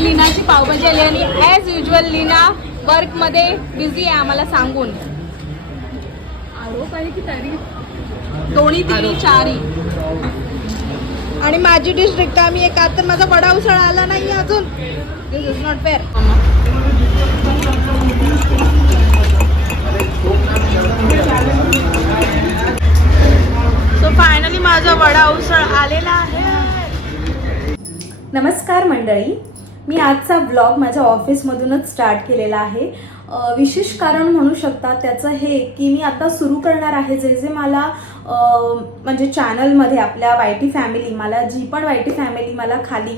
इथे लीनाची पावभाजी आली आणि ॲज युजल लीना वर्कमध्ये बिझी आहे आम्हाला सांगून. आरोप आहे की तरी दोन्ही तिन्ही चारी. आणि माझी डिश रिकामी आहे का तर माझा वडा उसळ आला नाही अजून. This is not fair. So finally माझा वडा उसळ आलेला आहे. नमस्कार मंडळी, मी आजचा ब्लॉग माझ्या ऑफिसमधूनच स्टार्ट केलेला आहे. विशेष कारण म्हणू शकता त्याचं हे की मी आता सुरू करणार आहे जे जे मला म्हणजे चॅनलमध्ये आपल्या वायटी फॅमिली मला जी पण वायटी फॅमिली मला खाली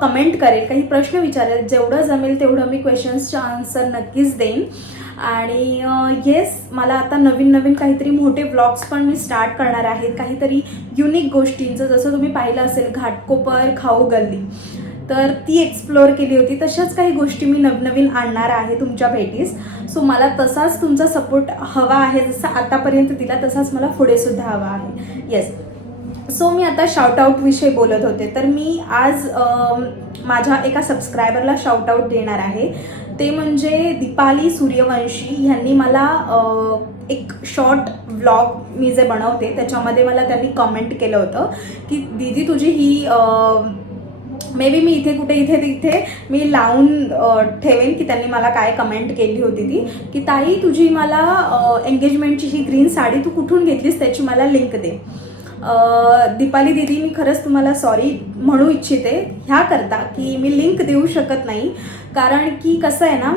कमेंट करेल, काही प्रश्न विचारेल, जेवढं जमेल तेवढं मी क्वेश्चन्सचं आन्सर नक्कीच देईन. आणि येस, मला आता नवीन नवीन काहीतरी मोठे ब्लॉग्स पण मी स्टार्ट करणार आहेत, काहीतरी युनिक गोष्टींचं. जसं तुम्ही पाहिलं असेल घाटकोपर खाऊ गल्ली, तर ती एक्सप्लोअर केली होती. तशाच काही गोष्टी मी नवनवीन आणणार आहे तुमच्या भेटीस. सो मला तसाच तुमचा सपोर्ट हवा आहे, जसा आतापर्यंत दिला तसाच मला पुढे सुद्धा हवा आहे. येस, सो मी आता शाउटआउटविषयी बोलत होते. तर मी आज माझ्या एका सबस्क्रायबरला शाउटआउट देणार आहे. ते म्हणजे दीपाली सूर्यवंशी यांनी मला एक शॉर्ट व्लॉग मी जे बनवते त्याच्यामध्ये मला त्यांनी कमेंट केलं होतं की दीदी तुझी ही मे बी मी इथे कुठे इथे तिथे मी लावून ठेवेन की त्यांनी मला काय कमेंट केली होती ती की ताई तुझी मला एंगेजमेंटची ही ग्रीन साडी तू कुठून घेतलीस त्याची मला लिंक दे. दीपाली दीदी, मी खरंच तुम्हाला सॉरी म्हणू इच्छिते ह्याकरता की मी लिंक देऊ शकत नाही. कारण की कसं आहे ना,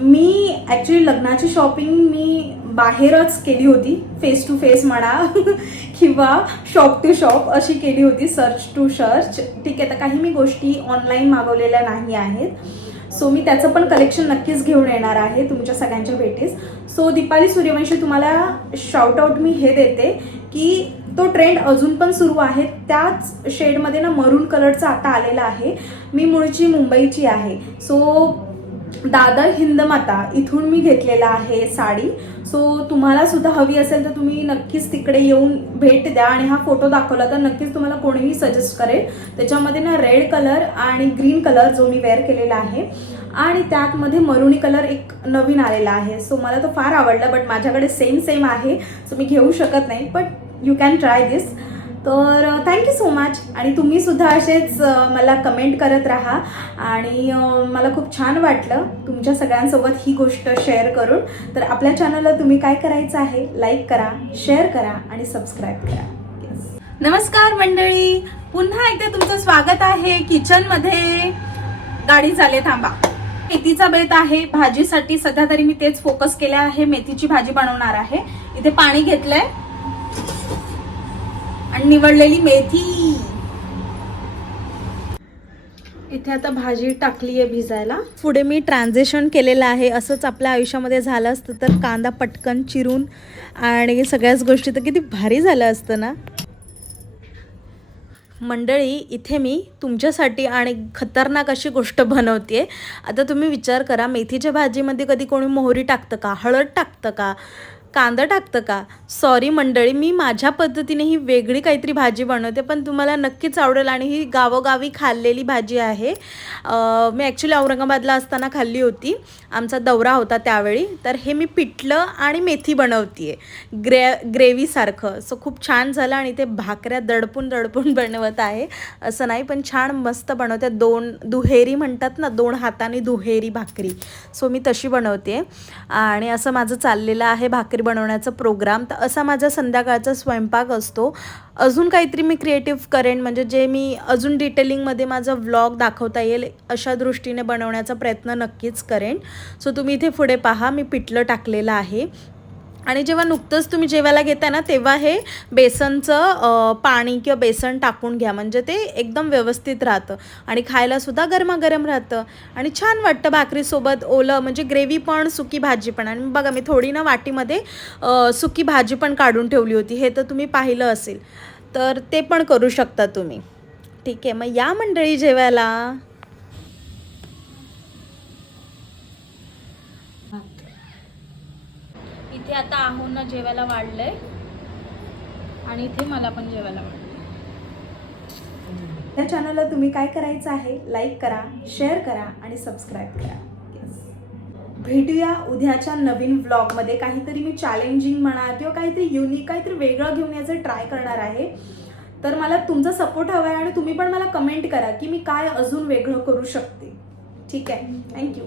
मी ॲक्च्युली लग्नाची शॉपिंग मी बाहेरच केली होती, फेस टू फेस म्हणा किंवा शॉप टू शॉप अशी केली होती, सर्च टू सर्च. ठीक आहे, तर काही मी गोष्टी ऑनलाईन मागवलेल्या नाही आहेत. सो मी त्याचं पण कलेक्शन नक्कीच घेऊन येणार आहे तुमच्या सगळ्यांच्या भेटीस. सो दीपाली सूर्यवंशी, तुम्हाला शाउटआउट मी हे देते की तो ट्रेंड अजून पण सुरू आहे. त्याच शेडमध्ये ना मरून कलरचा आता आलेला आहे. मी मूळची मुंबईची आहे. सो दादर हिंदमाता इथून मी घेतलेला आहे साडी. सो तुम्हाला सुद्धा हवी असेल तर तुम्ही नक्कीच तिकडे येऊन भेट द्या. आणि हा फोटो दाखवला तर नक्कीच तुम्हाला कोणीही सजेस्ट करेल. त्याच्यामध्ये ना रेड कलर आणि ग्रीन कलर जो मी वेअर केलेला आहे आणि त्यातमध्ये मरुणी कलर एक नवीन आलेला आहे. सो मला तो फार आवडला, बट माझ्याकडे सेम आहे सो मी घेऊ शकत नाही, बट यू कॅन ट्राय दिस. तर थँक्यू सो मच. आणि तुम्ही सुद्धा असेच मला कमेंट करत राहा. आणि मला खूप छान वाटलं तुमच्या सगळ्यांसोबत ही गोष्ट शेअर करून. तर आपल्या चॅनलला तुम्ही काय करायचं आहे, लाईक करा, शेअर करा आणि सबस्क्राईब करा. नमस्कार मंडळी, पुन्हा एकदा तुमचं स्वागत आहे किचनमध्ये. गाडी चाले थांबा. मेथीचा बेत आहे भाजीसाठी. सध्या तरी मी तेच फोकस केले आहे. मेथीची भाजी बनवणार आहे. इथे पाणी घेतलंय आणि निवडलेली मेथी. इथे आता भाजी टाकली आहे भिजायला. पुढे मी ट्रान्झिशन केलेलं आहे. असंच आपल्या आयुष्यामध्ये झालं असतं तर कांदा पटकन चिरून आणि सगळ्याच गोष्टी तर किती भारी झालं असतं ना मंडळी. इथे मी तुमच्यासाठी आणि खतरनाक अशी गोष्ट बनवते. आता तुम्ही विचार करा, मेथीच्या भाजीमध्ये कधी कोणी मोहरी टाकतं का, हळद टाकतं का, कांदा टाकतं का? सॉरी मंडळी, मी माझ्या पद्धतीने ही वेगळी काहीतरी भाजी बनवते, पण तुम्हाला नक्कीच आवडेल. आणि ही गावोगावी खाल्लेली भाजी आहे. मी ॲक्च्युली औरंगाबादला असताना खाल्ली होती, आमचा दौरा होता त्यावेळी. तर हे मी पिठलं आणि मेथी बनवते ग्रेव्हीसारखं. सो खूप छान झालं. आणि ते भाकऱ्या दडपून बनवत आहे असं नाही, पण छान मस्त बनवते. दुहेरी म्हणतात ना, 2 हाताने दुहेरी भाकरी. सो मी तशी बनवते. आणि असं माझं चाललेलं आहे भाकरी बनवण्याचा प्रोग्राम. तर असा माझा संध्याकाळचा स्वयंपाक असतो. अजून काहीतरी मी क्रिएटिव्ह करेन, म्हणजे जे मी अजून डिटेलिंगमध्ये माझा व्लॉग दाखवता येईल अशा दृष्टीने बनवण्याचा प्रयत्न नक्कीच करेन. सो तुम्ही इथे पुढे पहा, मी पिठलं टाकलेलं आहे. आणि जेव्हा नुकतंच तुम्ही जेवायला घेताय ना, तेव्हा हे बेसनचं पाणी किंवा बेसन टाकून घ्या, म्हणजे ते एकदम व्यवस्थित राहतं आणि खायलासुद्धा गरमागरम राहतं आणि छान वाटतं भाकरीसोबत. ओलं म्हणजे ग्रेव्ही पण, सुकी भाजी पण. आणि बघा, मी थोडी ना वाटीमध्ये सुकी भाजी पण काढून ठेवली होती, हे तर तुम्ही पाहिलं असेल. तर ते पण करू शकता तुम्ही. ठीक आहे, मग या मंडळी जेवायला. इथे आता आहोंना जेवायला वाढलंय आणि इथे मला पण जेवायला वाढलंय. या चॅनलला तुम्ही काय करायचं आहे, लाईक करा, शेअर करा आणि सबस्क्राईब करा. भेटूया उद्याच्या नवीन व्लॉगमध्ये. काहीतरी मी चॅलेंजिंग म्हणा किंवा काहीतरी युनिक, काहीतरी वेगळं घेऊन याचं ट्राय करणार आहे. तर मला तुमचा सपोर्ट हवा आहे आणि तुम्ही पण मला कमेंट करा की मी काय अजून वेगळं करू शकते. ठीक आहे, थँक्यू.